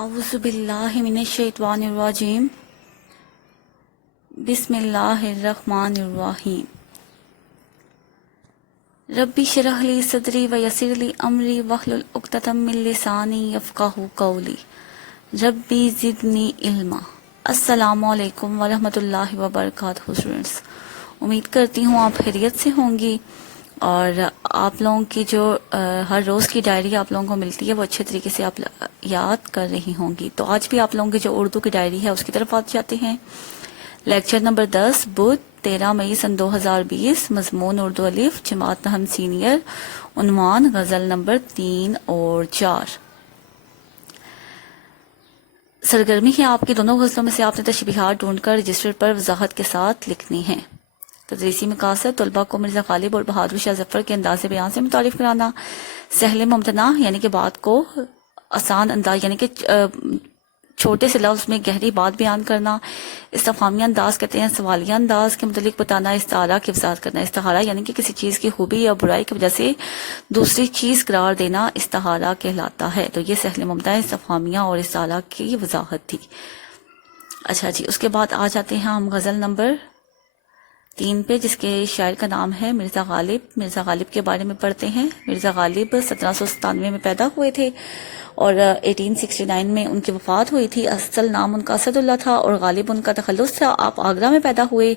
اعوذ باللہ من الشیطان الرجیم بسم اللہ الرحمن الرحیم ربی اشرح لی صدری ویسر لی امری واحلل عقدۃ من لسانی یفقہوا قولی ربی زدنی علما۔ السلام علیکم ورحمۃ اللہ وبرکاتہ اسٹوڈنٹس، امید کرتی ہوں آپ خیریت سے ہوں گی اور آپ لوگوں کی جو ہر روز کی ڈائری آپ لوگوں کو ملتی ہے وہ اچھے طریقے سے آپ یاد کر رہی ہوں گی۔ تو آج بھی آپ لوگوں کی جو اردو کی ڈائری ہے اس کی طرف آتے جاتے ہیں۔ لیکچر نمبر 10 بدھ 13 مئی سن 2020، مضمون اردو الف، جماعت نحم سینئر، عنوان غزل نمبر 3 اور 4۔ سرگرمی ہے آپ کی دونوں غزلوں میں سے آپ نے تشبیہات ڈھونڈ کر رجسٹر پر وضاحت کے ساتھ لکھنی ہیں۔ تدریسی مقاصد: طلباء کو مرزا غالب اور بہادر شاہ ظفر کے انداز بیان سے متعارف کرانا، سہل ممتنع یعنی کہ بات کو آسان انداز یعنی کہ چھوٹے سے لفظ میں گہری بات بیان کرنا، استفہامیہ انداز کہتے ہیں سوالیہ انداز کے متعلق بتانا، استعارہ کی وضاحت کرنا، استعارہ یعنی کہ کسی چیز کی خوبی یا برائی کی وجہ سے دوسری چیز قرار دینا استعارہ کہلاتا ہے۔ تو یہ سہل ممتنع، استفہامیہ اور استعارہ کی وضاحت تھی۔ اچھا جی، اس کے بعد آ جاتے ہیں ہم غزل نمبر 3 پہ، جس کے شاعر کا نام ہے مرزا غالب۔ مرزا غالب کے بارے میں پڑھتے ہیں۔ مرزا غالب 1797 میں پیدا ہوئے تھے اور 1869 میں ان کی وفات ہوئی تھی۔ اصل نام ان کا اسد اللہ تھا اور غالب ان کا تخلص تھا۔ آپ آگرہ میں پیدا ہوئے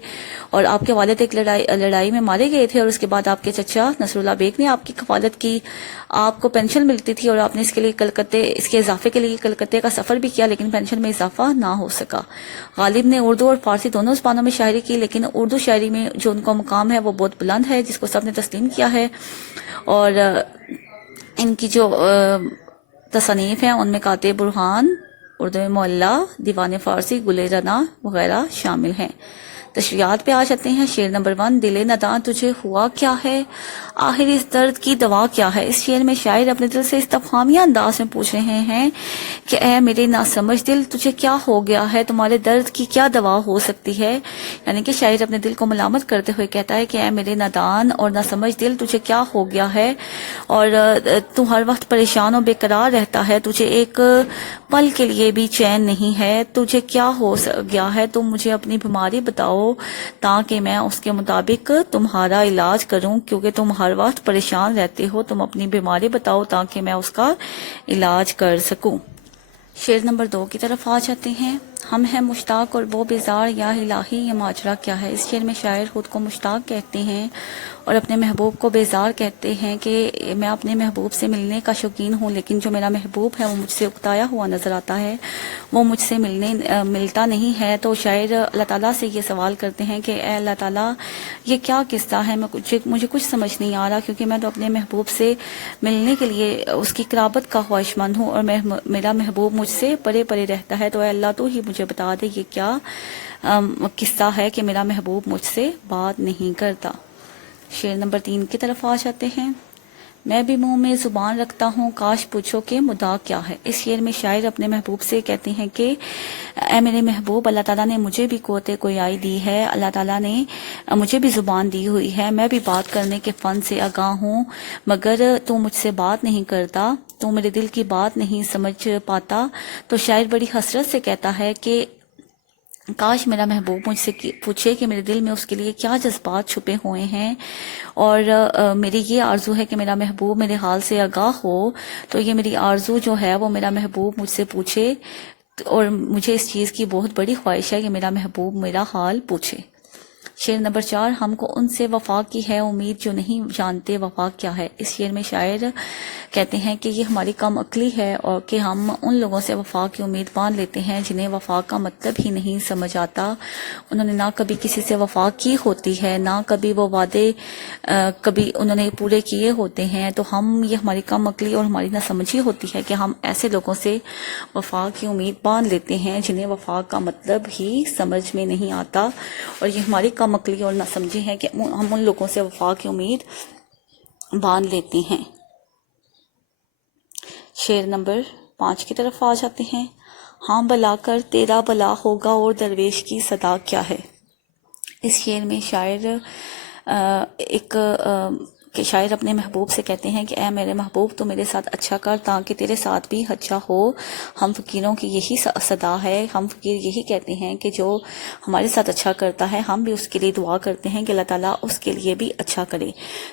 اور آپ کے والد ایک لڑائی میں مارے گئے تھے اور اس کے بعد آپ کے چچا نصر اللہ بیگ نے آپ کی کفالت کی۔ آپ کو پینشن ملتی تھی اور آپ نے اس کے اضافے کے لیے کلکتے کا سفر بھی کیا، لیکن پینشن میں اضافہ نہ ہو سکا۔ غالب نے اردو اور فارسی دونوں زبانوں میں شاعری کی، لیکن اردو شاعری میں جو ان کا مقام ہے وہ بہت بلند ہے، جس کو سب نے تسلیم کیا ہے۔ اور ان کی جو تصانیف ہیں ان میں کاتب برہان، اردو معلیٰ، دیوان فارسی، گل رنا وغیرہ شامل ہیں۔ تشریحات پہ آ جاتے ہیں۔ شعر نمبر 1، دل نداں تجھے ہوا کیا ہے، آخر اس درد کی دوا کیا ہے۔ اس شعر میں شاعر اپنے دل سے استفہامیہ انداز میں پوچھ رہے ہیں کہ اے میرے ناسمجھ دل، تجھے کیا ہو گیا ہے، تمہارے درد کی کیا دوا ہو سکتی ہے۔ یعنی کہ شاعر اپنے دل کو ملامت کرتے ہوئے کہتا ہے کہ اے میرے نادان اور ناسمجھ دل، تجھے کیا ہو گیا ہے اور تو ہر وقت پریشان و بے قرار رہتا ہے، تجھے ایک پل کے لیے بھی چین نہیں ہے، تجھے کیا ہو گیا ہے، تم مجھے اپنی بیماری بتاؤ تاکہ میں اس کے مطابق تمہارا علاج کروں، کیونکہ تم ہر وقت پریشان رہتے ہو، تم اپنی بیماری بتاؤ تاکہ میں اس کا علاج کر سکوں۔ شعر نمبر 2 کی طرف آ جاتے ہیں۔ ہم ہیں مشتاق اور وہ بیزار، یا الہی یہ ماجرا کیا ہے۔ اس شعر میں شاعر خود کو مشتاق کہتے ہیں اور اپنے محبوب کو بیزار کہتے ہیں کہ میں اپنے محبوب سے ملنے کا شوقین ہوں، لیکن جو میرا محبوب ہے وہ مجھ سے اکتایا ہوا نظر آتا ہے، وہ مجھ سے ملتا نہیں ہے۔ تو شاعر اللہ تعالیٰ سے یہ سوال کرتے ہیں کہ اے اللہ تعالیٰ، یہ کیا قصہ ہے، مجھے کچھ سمجھ نہیں آ رہا، کیونکہ میں تو اپنے محبوب سے ملنے کے لیے اس کی قرابت کا خواہش مند ہوں اور میرا محبوب مجھ سے پرے پرے رہتا ہے۔ تو اے اللہ تو ہی مجھے بتا دے یہ کیا قصہ ہے کہ میرا محبوب مجھ سے بات نہیں کرتا۔ شعر نمبر 3 کی طرف آ جاتے ہیں۔ میں بھی منہ میں زبان رکھتا ہوں، کاش پوچھو کہ مدعا کیا ہے۔ اس شعر میں شاعر اپنے محبوب سے کہتے ہیں کہ اے میرے محبوب، اللہ تعالیٰ نے مجھے بھی قوت گویائی دی ہے، اللہ تعالیٰ نے مجھے بھی زبان دی ہوئی ہے، میں بھی بات کرنے کے فن سے آگاہ ہوں، مگر تو مجھ سے بات نہیں کرتا، تو میرے دل کی بات نہیں سمجھ پاتا۔ تو شاعر بڑی حسرت سے کہتا ہے کہ کاش میرا محبوب مجھ سے پوچھے کہ میرے دل میں اس کے لیے کیا جذبات چھپے ہوئے ہیں، اور میری یہ آرزو ہے کہ میرا محبوب میرے حال سے آگاہ ہو۔ تو یہ میری آرزو جو ہے وہ میرا محبوب مجھ سے پوچھے، اور مجھے اس چیز کی بہت بڑی خواہش ہے کہ میرا محبوب میرا حال پوچھے۔ شعر نمبر 4، ہم کو ان سے وفا کی ہے امید جو نہیں جانتے وفا کیا ہے۔ اس شعر میں شاعر کہتے ہیں کہ یہ ہماری کم عقلی ہے اور کہ ہم ان لوگوں سے وفا کی امید باندھ لیتے ہیں جنہیں وفا کا مطلب ہی نہیں سمجھ آتا، انہوں نے نہ کبھی کسی سے وفا کی ہوتی ہے، نہ کبھی وہ وعدے کبھی انہوں نے پورے کیے ہوتے ہیں۔ تو یہ ہماری کم عقلی اور ہماری نہ سمجھی ہوتی ہے کہ ہم ایسے لوگوں سے وفا کی امید باندھ لیتے ہیں جنہیں وفا کا مطلب ہی سمجھ میں نہیں آتا، اور یہ ہماری کم عقلی اور نہ سمجھی ہے کہ ہم ان لوگوں سے وفا کی امید باندھ لیتے ہیں۔ شعر نمبر 5 کی طرف آ جاتے ہیں۔ ہاں بلا کر تیرا بلا ہوگا اور درویش کی صدا کیا ہے۔ اس شعر میں شاعر ایک کہ شاعر اپنے محبوب سے کہتے ہیں کہ اے میرے محبوب تو میرے ساتھ اچھا کر تاکہ تیرے ساتھ بھی اچھا ہو. ہم فقیروں کی یہی صدا ہے. ہم فقیر یہی کہتے ہیں کہ جو ہمارے ساتھ اچھا کرتا ہے ہم بھی اس کے لیے دعا کرتے ہیں کہ اللہ تعالیٰ اس کے لیے بھی اچھا کرے.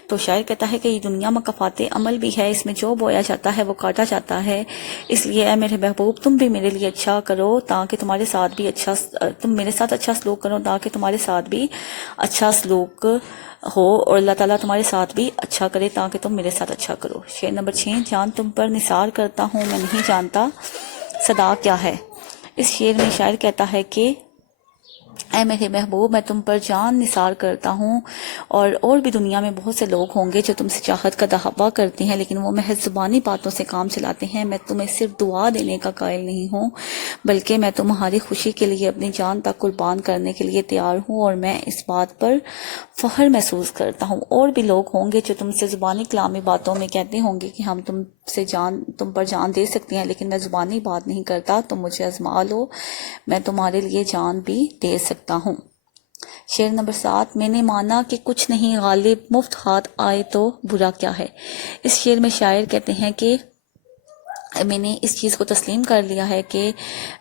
تو شاعر کہتا ہے کہ یہ دنیا مکافات عمل بھی ہے, اس میں جو بویا جاتا ہے وہ کاٹا جاتا ہے. اس لیے اے میرے محبوب تم بھی میرے لیے اچھا کرو تاکہ تمہارے ساتھ بھی تم میرے ساتھ اچھا سلوک کرو تاکہ تمہارے ساتھ بھی اچھا سلوک ہو, اور اللہ تعالیٰ تمہارے ساتھ بھی اچھا کرے تاکہ تم میرے ساتھ اچھا کرو. شعر نمبر 6. جان تم پر نثار کرتا ہوں میں نہیں جانتا صدا کیا ہے. اس شعر میں شاعر کہتا ہے کہ اے میرے محبوب میں تم پر جان نثار کرتا ہوں, اور بھی دنیا میں بہت سے لوگ ہوں گے جو تم سے چاہت کا دعویٰ کرتے ہیں لیکن وہ محض زبانی باتوں سے کام چلاتے ہیں. میں تمہیں صرف دعا دینے کا قائل نہیں ہوں بلکہ میں تمہاری خوشی کے لیے اپنی جان تک قربان کرنے کے لیے تیار ہوں, اور میں اس بات پر فخر محسوس کرتا ہوں. اور بھی لوگ ہوں گے جو تم سے زبانی کلامی باتوں میں کہتے ہوں گے کہ ہم تم پر جان دے سکتے ہیں لیکن میں زبانی بات نہیں کرتا, تم مجھے آزما لو میں تمہارے لیے جان بھی دے سکتا ہوں. شعر نمبر 7. میں نے مانا کہ کچھ نہیں غالب مفت ہاتھ آئے تو برا کیا ہے. اس شعر میں شاعر کہتے ہیں کہ میں نے اس چیز کو تسلیم کر لیا ہے کہ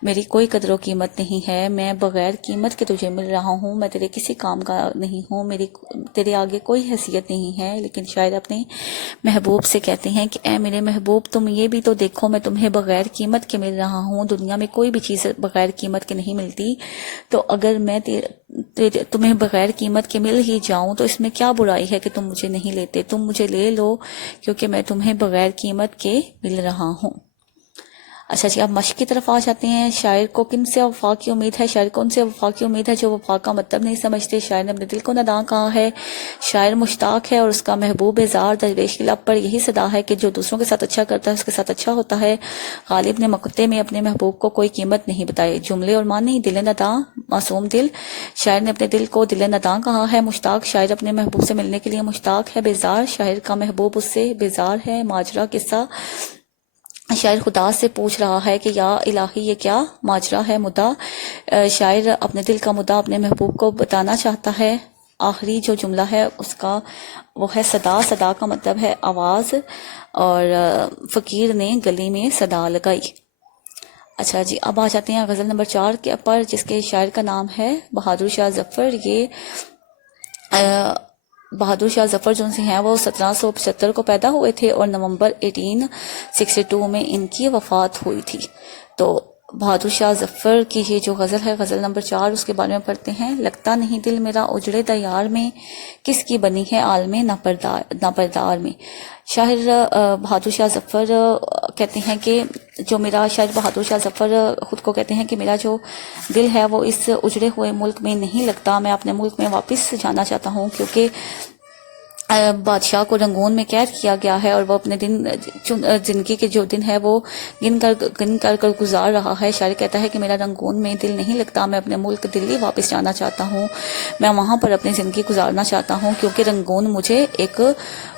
میری کوئی قدر و قیمت نہیں ہے, میں بغیر قیمت کے تجھے مل رہا ہوں, میں تیرے کسی کام کا نہیں ہوں, میری تیرے آگے کوئی حیثیت نہیں ہے. لیکن شاعر اپنے محبوب سے کہتے ہیں کہ اے میرے محبوب تم یہ بھی تو دیکھو میں تمہیں بغیر قیمت کے مل رہا ہوں. دنیا میں کوئی بھی چیز بغیر قیمت کے نہیں ملتی, تو اگر میں تمہیں بغیر قیمت کے مل ہی جاؤں تو اس میں کیا برائی ہے کہ تم مجھے نہیں لیتے. تم مجھے لے لو کیونکہ میں تمہیں بغیر قیمت کے مل رہا ہوں. اچھا جی, آپ مشق کی طرف آ جاتے ہیں. شاعر کو کن سے وفا کی امید ہے. شاعر کو ان سے وفا کی امید ہے جو وفا کا مطلب نہیں سمجھتے. شاعر نے اپنے دل کو ناداں کہا ہے. شاعر مشتاق ہے اور اس کا محبوب زار درویش کی لب پر یہی صدا ہے کہ جو دوسروں کے ساتھ اچھا کرتا ہے اس کے ساتھ اچھا ہوتا ہے. غالب نے مقطع میں اپنے محبوب کو کوئی قیمت نہیں بتائی. جملے اور معنی. دل ناداں معصوم دل. شاعر نے اپنے دل کو دل ناداں کہا ہے. مشتاق. شاعر اپنے محبوب سے ملنے کے لیے مشتاق ہے. بیزار. شاعر کا محبوب اس سے بیزار ہے. ماجرا قصہ. شاعر خدا سے پوچھ رہا ہے کہ یا الہی یہ کیا ماجرا ہے. مدعا. شاعر اپنے دل کا مدعا اپنے محبوب کو بتانا چاہتا ہے. آخری جو جملہ ہے اس کا وہ ہے صدا. صدا کا مطلب ہے آواز, اور فقیر نے گلی میں صدا لگائی. اچھا جی, اب آ جاتے ہیں غزل نمبر 4 کے پر جس کے شاعر کا نام ہے بہادر شاہ ظفر. یہ بہادر شاہ ظفر جو سے ہیں وہ 1775 کو پیدا ہوئے تھے اور نومبر 1862 میں ان کی وفات ہوئی تھی. تو بہادر شاہ ظفر کی یہ جو غزل ہے غزل نمبر 4 اس کے بارے میں پڑھتے ہیں. لگتا نہیں دل میرا اجڑے دیار میں, کس کی بنی ہے عالم ناپردار میں. شاعر بہادر شاہ ظفر کہتے ہیں کہ جو میرا شاعر بہادر شاہ ظفر خود کو کہتے ہیں کہ میرا جو دل ہے وہ اس اجڑے ہوئے ملک میں نہیں لگتا. میں اپنے ملک میں واپس جانا چاہتا ہوں کیونکہ بادشاہ کو رنگون میں قید کیا گیا ہے اور وہ اپنے زندگی کے جو دن ہے وہ گن کر گزار رہا ہے. شاعر کہتا ہے کہ میرا رنگون میں دل نہیں لگتا. میں اپنے ملک دلی واپس جانا چاہتا ہوں. میں وہاں پر اپنی زندگی گزارنا چاہتا ہوں کیونکہ رنگون مجھے ایک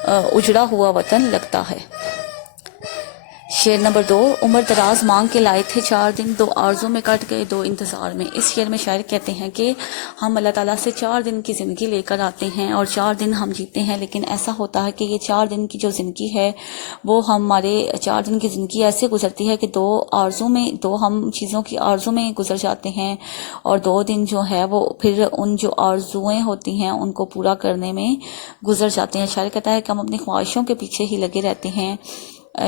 اجڑا ہوا وطن لگتا ہے. شعر نمبر 2. عمر دراز مانگ کے لائے تھے 4 دن, 2 آرزوں میں کٹ گئے 2 انتظار میں. اس شعر میں شاعر کہتے ہیں کہ ہم اللہ تعالیٰ سے 4 دن کی زندگی لے کر آتے ہیں اور 4 دن ہم جیتے ہیں, لیکن ایسا ہوتا ہے کہ یہ 4 دن کی جو زندگی ہے وہ ہمارے 4 دن کی زندگی ایسے گزرتی ہے کہ 2 ہم چیزوں کی آرزوں میں گزر جاتے ہیں اور 2 دن جو ہے وہ پھر ان جو آرزویں ہوتی ہیں ان کو پورا کرنے میں گزر جاتے ہیں. شاعر کہتا ہے کہ ہم اپنی خواہشوں کے پیچھے ہی لگے رہتے ہیں.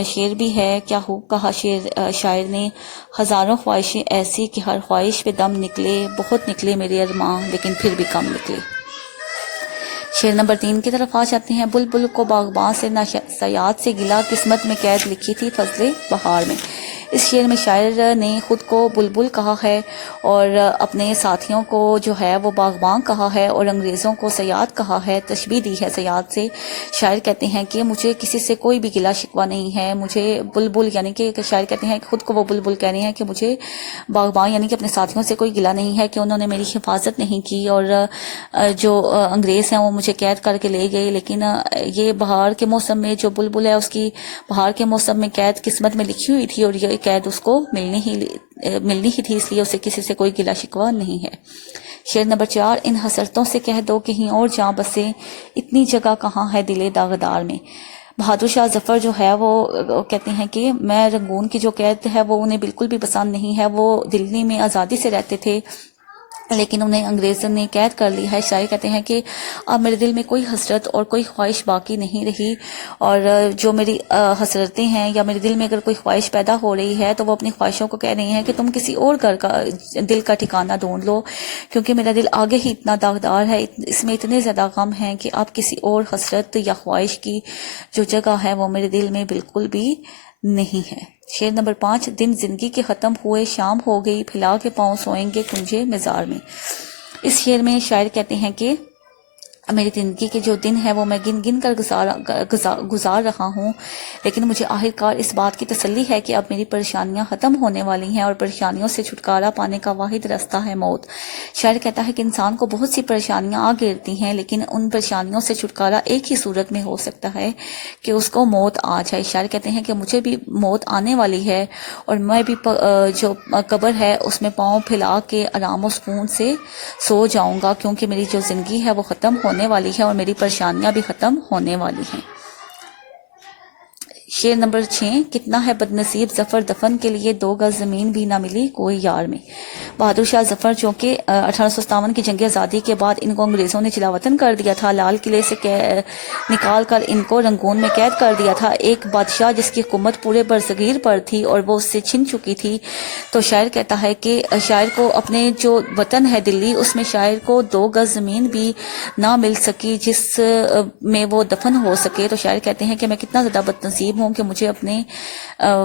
شعر بھی ہے کیا خوب کہا شاعر نے, ہزاروں خواہشیں ایسی کہ ہر خواہش پہ دم نکلے, بہت نکلے میرے ارمان لیکن پھر بھی کم نکلے. شعر نمبر 3 کی طرف آ جاتے ہیں. بلبل کو باغباں سے نہ صیاد سے گلا, قسمت میں قید لکھی تھی فضل بہار میں. اس شعر میں شاعر نے خود کو بلبل کہا ہے اور اپنے ساتھیوں کو جو ہے وہ باغباں کہا ہے اور انگریزوں کو صیاد کہا ہے, تشبیہ دی ہے صیاد سے. شاعر کہتے ہیں کہ مجھے کسی سے کوئی بھی گلا شکوہ نہیں ہے. مجھے بلبل یعنی کہ شاعر کہتے ہیں کہ خود کو وہ بلبل کہہ رہے ہیں کہ مجھے باغباں یعنی کہ اپنے ساتھیوں سے کوئی گلا نہیں ہے کہ انہوں نے میری حفاظت نہیں کی اور جو انگریز ہیں وہ مجھے قید کر کے لے گئے. لیکن یہ بہار کے موسم میں جو بلبل ہے اس کی بہار کے موسم میں قید قسمت میں لکھی ہوئی تھی اور یہ ایک قید اس کو ملنی ہی تھی، اس لیے اسے کسی سے کوئی گلا شکوہ نہیں ہے۔ شعر نمبر 4، ان حسرتوں سے کہہ دو کہیں اور جاں بسے، اتنی جگہ کہاں ہے دل داغدار میں۔ بہادر شاہ ظفر جو ہے وہ کہتے ہیں کہ میں رنگون کی جو قید ہے وہ انہیں بالکل بھی پسند نہیں ہے۔ وہ دلی میں آزادی سے رہتے تھے لیکن انہیں انگریزوں نے قید کر لی ہے۔ شاعر کہتے ہیں کہ اب میرے دل میں کوئی حسرت اور کوئی خواہش باقی نہیں رہی، اور جو میری حسرتیں ہیں یا میرے دل میں اگر کوئی خواہش پیدا ہو رہی ہے تو وہ اپنی خواہشوں کو کہہ رہی ہیں کہ تم کسی اور گھر کا دل کا ٹھکانہ ڈھونڈ لو، کیونکہ میرا دل آگے ہی اتنا داغدار ہے، اس میں اتنے زیادہ غم ہیں کہ اب کسی اور حسرت یا خواہش کی جو جگہ ہے وہ میرے دل میں بالکل بھی نہیں ہے۔ شعر نمبر 5، دن زندگی کے ختم ہوئے شام ہو گئی، پھیلا کے پاؤں سوئیں گے کنجے مزار میں۔ اس شعر میں شاعر کہتے ہیں کہ میری زندگی کے جو دن ہے وہ میں گن گن کر گزار رہا ہوں، لیکن مجھے آخرکار اس بات کی تسلی ہے کہ اب میری پریشانیاں ختم ہونے والی ہیں، اور پریشانیوں سے چھٹکارا پانے کا واحد راستہ ہے موت۔ شاعر کہتا ہے کہ انسان کو بہت سی پریشانیاں آ گھیرتی ہیں، لیکن ان پریشانیوں سے چھٹکارا ایک ہی صورت میں ہو سکتا ہے کہ اس کو موت آ جائے۔ شاعر کہتے ہیں کہ مجھے بھی موت آنے والی ہے، اور میں بھی جو قبر ہے اس میں پاؤں پھیلا کے آرام و سکون سے سو جاؤں گا، کیونکہ میری جو زندگی ہے وہ ختم ہونے والی ہے اور میری پریشانیاں بھی ختم ہونے والی ہیں۔ شعر نمبر 6، کتنا ہے بد نصیب ظفر دفن کے لیے، 2 گز زمین بھی نہ ملی کوئی یار میں۔ بہادر شاہ ظفر جو کہ 1857 کی جنگ آزادی کے بعد ان کو انگریزوں نے جلاوطن کر دیا تھا، لال قلعے سے نکال کر ان کو رنگون میں قید کر دیا تھا، ایک بادشاہ جس کی حکومت پورے برصغیر پر تھی اور وہ اس سے چھن چکی تھی، تو شاعر کہتا ہے کہ شاعر کو اپنے جو وطن ہے دلی، اس میں شاعر کو 2 گز زمین بھی نہ مل سکی جس میں وہ دفن ہو سکے۔ تو شاعر کہتے ہیں کہ میں کتنا زیادہ بد نصیب ہوں کہ مجھے اپنے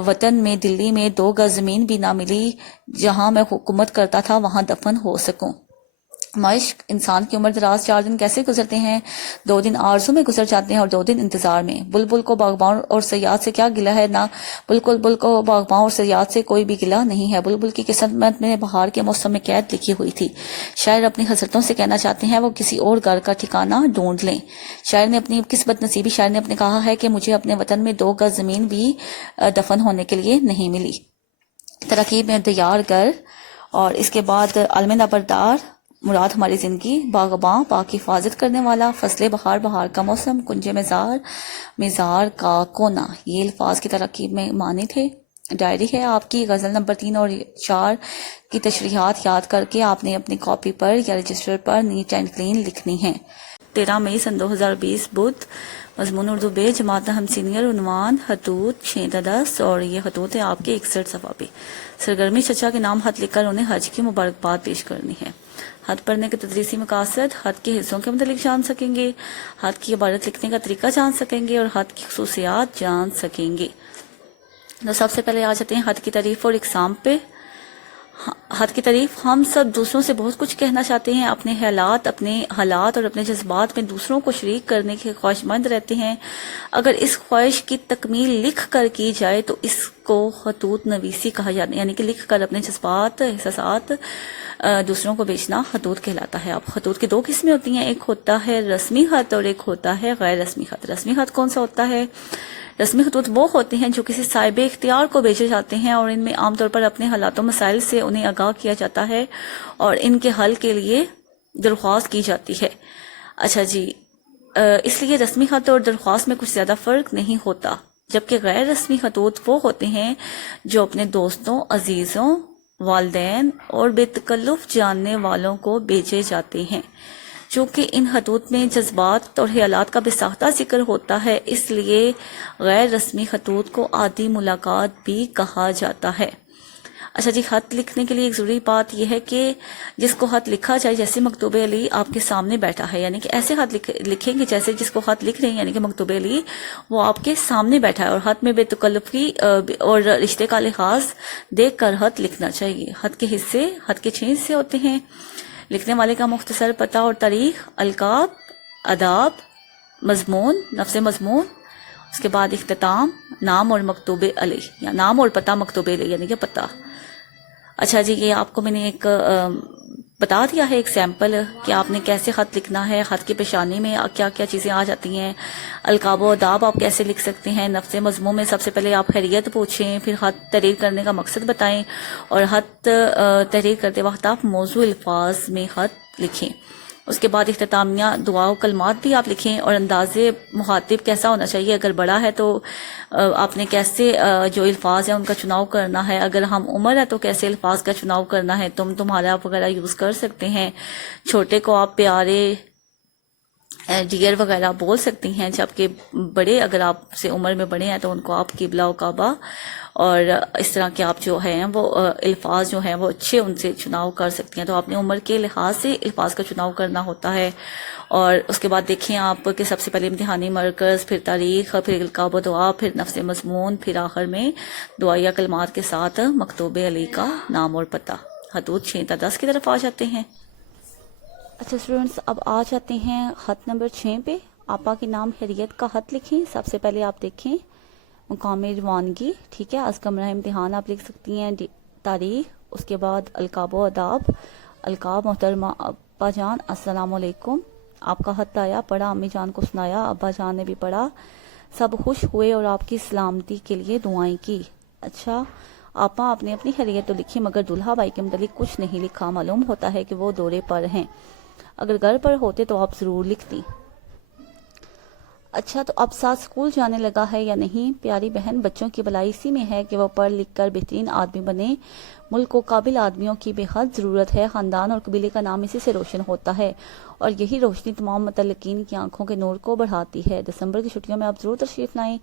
وطن میں دلی میں 2 گز زمین بھی نہ ملی جہاں میں حکومت کرتا تھا وہاں دفن ہو سکوں۔ مشق، انسان کی عمر دراز 4 دن کیسے گزرتے ہیں؟ 2 دن آرزو میں گزر جاتے ہیں اور 2 دن انتظار میں۔ بلبل کو باغباں اور صیاد سے کیا گلہ ہے؟ نہ بلبل کو باغباں اور صیاد سے کوئی بھی گلہ نہیں ہے۔ بلبل کی قسمت میں بہار کے موسم میں قید لکھی ہوئی تھی۔ شاعر اپنی حسرتوں سے کہنا چاہتے ہیں وہ کسی اور گھر کا ٹھکانہ ڈھونڈ لیں۔ شاعر نے اپنی کس بد نصیبی، شاعر نے اپنے کہا ہے کہ مجھے اپنے وطن میں 2 گز زمین بھی دفن ہونے کے لیے نہیں ملی۔ ترکیب میں دیار گر، اور اس کے بعد علم بردار، مراد ہماری زندگی، باغباں پاک کی حفاظت کرنے والا، فصل بہار بہار کا موسم، کنج مزار کا کونا، یہ الفاظ کی ترکیب میں معنی تھے۔ ڈائری ہے آپ کی، غزل نمبر 3 اور 4 کی تشریحات یاد کر کے آپ نے اپنی کاپی پر یا رجسٹر پر نیٹ اینڈ کلین لکھنی ہے۔ 13 مئی سن 2020 بدھ، مضمون اردو بے، جماعت ہم سینئر، عنوان خطوط 6/10، اور یہ خطوط ہے آپ کے 61 صفحہ پہ۔ سرگرمی چچا کے نام خط لکھ کر انہیں حج کی مبارکباد پیش کرنی ہے۔ خط پڑھنے کے تدریسی مقاصد، خط کے حصوں کے متعلق جان سکیں گے، خط کی عبارت لکھنے کا طریقہ جان سکیں گے، اور خط کی خصوصیات جان سکیں گے۔ تو سب سے پہلے آ جاتے ہیں خط کی تعریف اور اقسام پہ۔ خط کی تعریف، ہم سب دوسروں سے بہت کچھ کہنا چاہتے ہیں، اپنے حالات اور اپنے جذبات میں دوسروں کو شریک کرنے کے خواہش مند رہتے ہیں۔ اگر اس خواہش کی تکمیل لکھ کر کی جائے تو اس کو خطوط نویسی کہا جاتا ہے، یعنی کہ لکھ کر اپنے جذبات، احساسات دوسروں کو بیچنا خطوط کہلاتا ہے۔ اب خطوط کی 2 قسمیں ہوتی ہیں، ایک ہوتا ہے رسمی خط اور ایک ہوتا ہے غیر رسمی خط۔ رسمی خط کون سا ہوتا ہے؟ رسمی خطوط وہ ہوتے ہیں جو کسی صاحب اختیار کو بھیجے جاتے ہیں، اور ان میں عام طور پر اپنے حالات و مسائل سے انہیں آگاہ کیا جاتا ہے اور ان کے حل کے لیے درخواست کی جاتی ہے۔ اچھا جی، اس لیے رسمی خط اور درخواست میں کچھ زیادہ فرق نہیں ہوتا، جبکہ غیر رسمی خطوط وہ ہوتے ہیں جو اپنے دوستوں، عزیزوں، والدین اور بے تکلف جاننے والوں کو بھیجے جاتے ہیں۔ چونکہ ان خطوط میں جذبات اور خیالات کا بے ساختہ ذکر ہوتا ہے، اس لیے غیر رسمی خطوط کو عادی ملاقات بھی کہا جاتا ہے۔ اچھا جی، خط لکھنے کے لیے ایک ضروری بات یہ ہے کہ جس کو خط لکھا جائے، جیسے مکتوب علی آپ کے سامنے بیٹھا ہے، یعنی کہ ایسے خط لکھیں گے جیسے جس کو خط لکھ رہے ہیں، یعنی کہ مکتوب علی وہ آپ کے سامنے بیٹھا ہے، اور خط میں بے تکلفی اور رشتے کا لحاظ دیکھ کر خط لکھنا چاہیے۔ خط کے حصے، خط کے 6 حصے ہوتے ہیں: لکھنے والے کا مختصر پتہ اور تاریخ، القاب، آداب، مضمون، نفس مضمون، اس کے بعد اختتام، نام اور مکتوب علیہ، یا نام اور پتہ مکتوب علیہ، یعنی کہ پتہ۔ اچھا جی، یہ آپ کو میں نے ایک بتا دیا ہے ایک سیمپل کہ آپ نے کیسے خط لکھنا ہے، خط کی پیشانی میں کیا کیا چیزیں آ جاتی ہیں، القاب و اداب آپ کیسے لکھ سکتے ہیں۔ نفس مضمون میں سب سے پہلے آپ خیریت پوچھیں، پھر خط تحریر کرنے کا مقصد بتائیں، اور خط تحریر کرتے وقت آپ موضوع الفاظ میں خط لکھیں۔ اس کے بعد اختتامیہ دعا و کلمات بھی آپ لکھیں، اور انداز مخاطب کیسا ہونا چاہیے، اگر بڑا ہے تو آپ نے کیسے جو الفاظ ہیں ان کا چناؤ کرنا ہے، اگر ہم عمر ہے تو کیسے الفاظ کا چناؤ کرنا ہے، تمہارا وغیرہ یوز کر سکتے ہیں۔ چھوٹے کو آپ پیارے ڈیئر وغیرہ بول سکتی ہیں، جبکہ بڑے اگر آپ سے عمر میں بڑے ہیں تو ان کو آپ قبلہ و کعبہ اور اس طرح کے آپ جو ہیں وہ الفاظ جو ہیں وہ اچھے ان سے چناؤ کر سکتی ہیں۔ تو آپ نے عمر کے لحاظ سے الفاظ کا چناؤ کرنا ہوتا ہے۔ اور اس کے بعد دیکھیں آپ کہ سب سے پہلے امتحانی مرکز، پھر تاریخ، پھر القاب و دعا، پھر نفس مضمون، پھر آخر میں دعائیہ کلمات کے ساتھ مکتوب علی کا نام اور پتہ۔ حدود 6 تا 10 کی طرف آ جاتے ہیں۔ اچھا اسٹوڈنٹس، اب آ جاتے ہیں خط نمبر 6 پہ۔ آپا کے نام خیریت کا خط لکھیں۔ سب سے پہلے آپ دیکھیں مقام روانگی، ٹھیک ہے، از کمرہ امتحان آپ لکھ سکتی ہیں، تاریخ، اس کے بعد القاب و آداب، القاب محترمہ ابا جان السلام علیکم، آپ کا خط آیا، پڑھا، امی جان کو سنایا، ابا جان نے بھی پڑھا، سب خوش ہوئے اور آپ کی سلامتی کے لیے دعائیں کی۔ اچھا آپا، آپ نے اپنی خیریت تو لکھی مگر دلہا بھائی کے متعلق کچھ نہیں لکھا، معلوم ہوتا ہے کہ وہ دورے پر ہیں، اگر گھر پر ہوتے تو آپ ضرور لکھتی۔ اچھا، تو اب ساتھ اسکول جانے لگا ہے یا نہیں؟ پیاری بہن، بچوں کی بھلائی اسی میں ہے کہ وہ پڑھ لکھ کر بہترین آدمی بنے، ملک کو قابل آدمیوں کی بے حد ضرورت ہے، خاندان اور قبیلے کا نام اسی سے روشن ہوتا ہے، اور یہی روشنی تمام متعلقین کی آنکھوں کے نور کو بڑھاتی ہے۔ دسمبر کی چھٹیوں میں آپ ضرور تشریف لائیں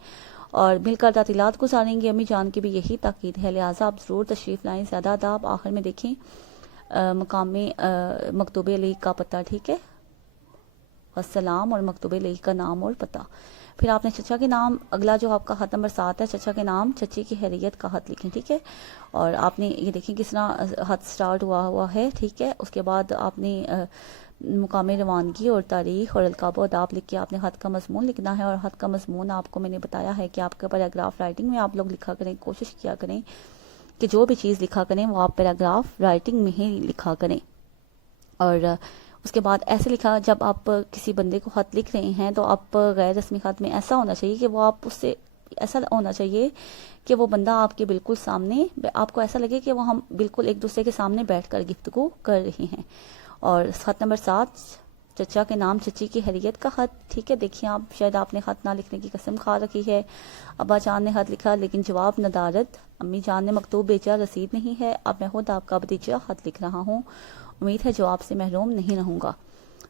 اور مل کر تعطیلات گزاریں گے، امی جان کی بھی یہی تاکید ہے، لہٰذا آپ ضرور تشریف لائیں، زیادہ آداب۔ آخر میں دیکھیں مقامی مکتوب علی کا پتہ، ٹھیک ہے، السلام، اور مکتوب علی کا نام اور پتہ۔ پھر آپ نے چچا کے نام، اگلا جو آپ کا خط نمبر 7 ہے، چچا کے نام، چچی کی خیریت کا خط لکھیں، ٹھیک ہے، اور آپ نے یہ دیکھیں کس طرح خط سٹارٹ ہوا ہے، ٹھیک ہے۔ اس کے بعد آپ نے مقام روانگی اور تاریخ اور القاب و آداب لکھ کے آپ نے خط کا مضمون لکھنا ہے، اور خط کا مضمون آپ کو میں نے بتایا ہے کہ آپ کا پیراگراف رائٹنگ میں آپ لوگ لکھا کریں، کوشش کیا کریں کہ جو بھی چیز لکھا کریں وہ آپ پیراگراف رائٹنگ میں ہی لکھا کریں۔ اور اس کے بعد ایسے لکھا، جب آپ کسی بندے کو خط لکھ رہے ہیں تو آپ غیر رسمی خط میں ایسا ہونا چاہیے کہ وہ آپ اس سے ایسا ہونا چاہیے کہ وہ بندہ آپ کے بالکل سامنے، آپ کو ایسا لگے کہ وہ ہم بالکل ایک دوسرے کے سامنے بیٹھ کر گفتگو کر رہے ہیں۔ اور خط نمبر 7، چچا کے نام، چچی کی خیریت کا خط، ٹھیک ہے، دیکھیں آپ شاید آپ نے خط نہ لکھنے کی قسم کھا رکھی ہے، ابا جان نے خط لکھا لیکن جواب ندارت، امی جان نے مکتوب بھیجا، رسید نہیں ہے، اب میں خود آپ کا بھتیجا خط لکھ رہا ہوں، امید ہے جواب سے محروم نہیں رہوں گا۔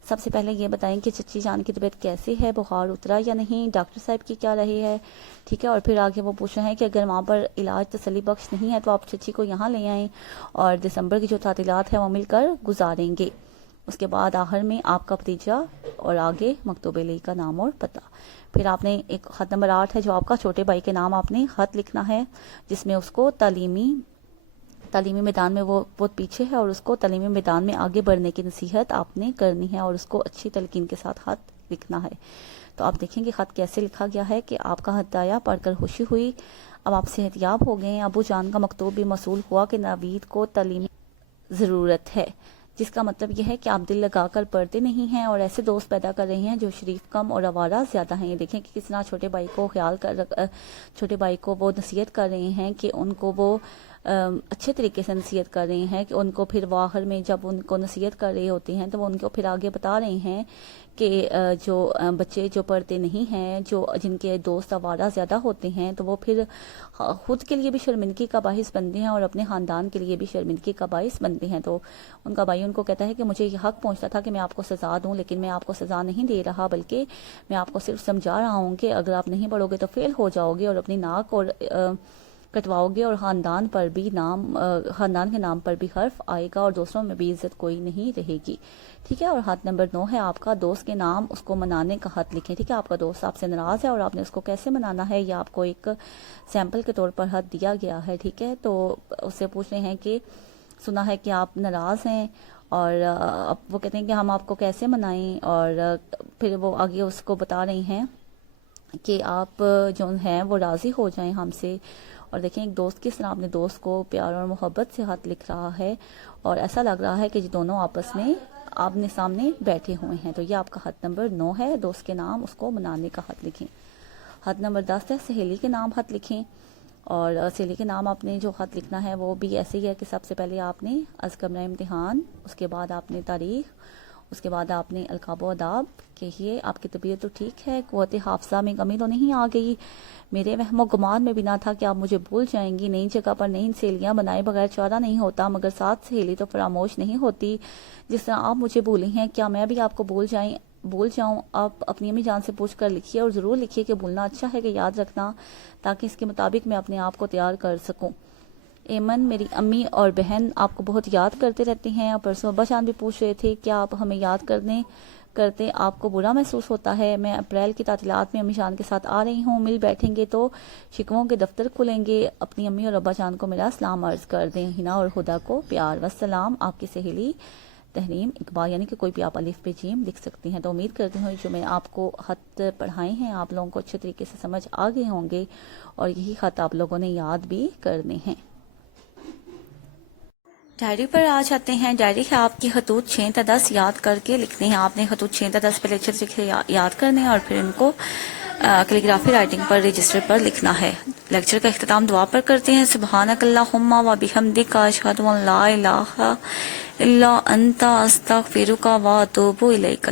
سب سے پہلے یہ بتائیں کہ چچی جان کی طبیعت کیسی ہے، بخار اترا یا نہیں، ڈاکٹر صاحب کی کیا رہی ہے، ٹھیک ہے۔ اور پھر آگے وہ پوچھ رہے ہیں کہ اگر وہاں پر علاج تسلی بخش نہیں ہے تو آپ چچی کو یہاں لے آئیں اور دسمبر کی جو تعطیلات ہیں وہ مل کر گزاریں گے۔ اس کے بعد آخر میں آپ کا بھتیجا اور آگے مکتوب علی کا نام اور پتہ۔ پھر آپ نے ایک خط نمبر 8 ہے جو آپ کا چھوٹے بھائی کے نام آپ نے خط لکھنا ہے، جس میں اس کو تعلیمی میدان میں وہ بہت پیچھے ہے اور اس کو تعلیمی میدان میں آگے بڑھنے کی نصیحت آپ نے کرنی ہے اور اس کو اچھی تلقین کے ساتھ خط لکھنا ہے۔ تو آپ دیکھیں گے خط کیسے لکھا گیا ہے کہ آپ کا خط آیا، پڑھ کر خوشی ہوئی، اب آپ صحت یاب ہو گئے ہیں، ابو جان کا مکتوب بھی موصول ہوا کہ نوید کو تعلیمی ضرورت ہے، جس کا مطلب یہ ہے کہ آپ دل لگا کر پڑھتے نہیں ہیں اور ایسے دوست پیدا کر رہے ہیں جو شریف کم اور آوارہ زیادہ ہیں۔ یہ دیکھیں کہ کس طرح چھوٹے بھائی کو وہ نصیحت کر رہے ہیں کہ ان کو وہ اچھے طریقے سے نصیحت کر رہے ہیں کہ ان کو پھر وہ آخر میں جب ان کو نصیحت کر رہے ہوتے ہیں تو وہ ان کو پھر آگے بتا رہے ہیں کہ جو بچے جو پڑھتے نہیں ہیں، جن کے دوست آوارہ زیادہ ہوتے ہیں، تو وہ پھر خود کے لیے بھی شرمندگی کا باعث بنتے ہیں اور اپنے خاندان کے لیے بھی شرمندگی کا باعث بنتے ہیں۔ تو ان کا بھائی ان کو کہتا ہے کہ مجھے یہ حق پہنچتا تھا کہ میں آپ کو سزا دوں، لیکن میں آپ کو سزا نہیں دے رہا، بلکہ میں آپ کو صرف سمجھا رہا ہوں کہ اگر آپ نہیں پڑھو گے تو فیل ہو جاؤ گے اور اپنی ناک اور کٹواؤ گے اور خاندان کے نام پر بھی حرف آئے گا اور دوسروں میں بھی عزت کوئی نہیں رہے گی، ٹھیک ہے۔ اور خط نمبر 9 ہے آپ کا دوست کے نام، اس کو منانے کا خط لکھیں، ٹھیک ہے۔ آپ کا دوست آپ سے ناراض ہے اور آپ نے اس کو کیسے منانا ہے، یا آپ کو ایک سیمپل کے طور پر خط دیا گیا ہے، ٹھیک ہے۔ تو اس سے پوچھ رہے ہیں کہ سنا ہے کہ آپ ناراض ہیں، اور وہ کہتے ہیں کہ ہم آپ کو کیسے منائیں، اور پھر وہ آگے اس کو بتا رہی ہیں کہ آپ جو ہیں وہ راضی ہو جائیں ہم سے، اور دیکھیں ایک دوست کس طرح اپنے دوست کو پیار اور محبت سے خط لکھ رہا ہے اور ایسا لگ رہا ہے کہ یہ دونوں آپس میں آمنے سامنے بیٹھے ہوئے ہیں. تو یہ آپ کا خط نمبر 9 ہے. دوست کے نام اس کو منانے کا خط لکھیں. خط نمبر 10 ہے سہیلی کے نام خط لکھیں. اور سہیلی کے نام آپ نے جو خط لکھنا ہے وہ بھی ایسے ہی ہے کہ سب سے پہلے آپ نے از قبلہ امتحان، اس کے بعد آپ نے تاریخ، اس کے بعد آپ نے القاب و آداب کہ یہ آپ کی طبیعت تو ٹھیک ہے، قوت حافظہ میں کمی تو نہیں آ گئی، میرے وہم و گمان میں بھی نہ تھا کہ آپ مجھے بھول جائیں گی، نئی جگہ پر نئی سہیلیاں بنائے بغیر چارہ نہیں ہوتا، مگر ساتھ سہیلی تو فراموش نہیں ہوتی. جس طرح آپ مجھے بھولی ہیں کیا میں بھی آپ کو بھول جاؤں. آپ اپنی امی جان سے پوچھ کر لکھیے اور ضرور لکھیے کہ بھولنا اچھا ہے کہ یاد رکھنا، تاکہ اس کے مطابق میں اپنے آپ کو تیار کر سکوں. ایمن، میری امی اور بہن آپ کو بہت یاد کرتے رہتے ہیں، اور پرسوں ابا جان بھی پوچھ رہے تھے کیا آپ ہمیں یاد کرتے آپ کو برا محسوس ہوتا ہے. میں اپریل کی تعطیلات میں امی جان کے ساتھ آ رہی ہوں، مل بیٹھیں گے تو شکووں کے دفتر کھلیں گے. اپنی امی اور ابا جان کو میرا سلام عرض کر دیں. ہنا اور خدا کو پیار. والسلام. آپ کی سہیلی تحریم اقبال. یعنی کہ کوئی بھی آپ الف پہ جیم لکھ سکتی ہیں. تو امید کرتی ہوں جو میں آپ کو خط پڑھائے ہیں آپ لوگوں کو اچھے طریقے سے سمجھ آ گئے ہوں گے، اور یہی خط آپ لوگوں نے یاد بھی کرنے ہیں. ڈائری پر آ جاتے ہیں. ڈائری ہے آپ کی خطوط 6 تا 10 یاد کر کے لکھنے ہیں. آپ نے خطوط 6 تا 10 پہ لیکچر سے یاد کرنے ہیں اور پھر ان کو کیلیگرافی رائٹنگ پر رجسٹر پر لکھنا ہے. لیکچر کا اختتام دعا پر کرتے ہیں. سبحانک اللہم و بحمدک اشہد ان لا الہ الا انت استغفرک و اتوب الیک.